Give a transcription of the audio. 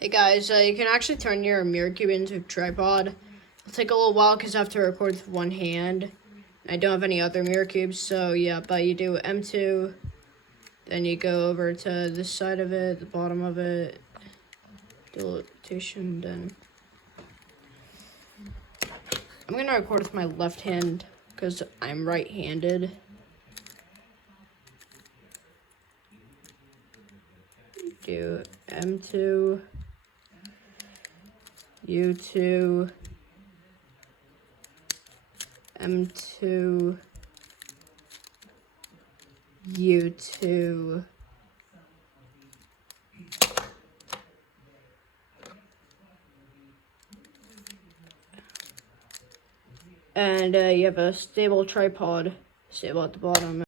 Hey guys, you can actually turn your MirrorCube into a tripod. It'll take a little while because I have to record with one hand. I don't have any other MirrorCubes, so yeah, but you do M2, then you go over to this side of it, the bottom of it, do rotation, then I'm gonna record with my left hand because I'm right-handed. Do M2, U2, M2, U2, and you have a stable tripod, stable at the bottom.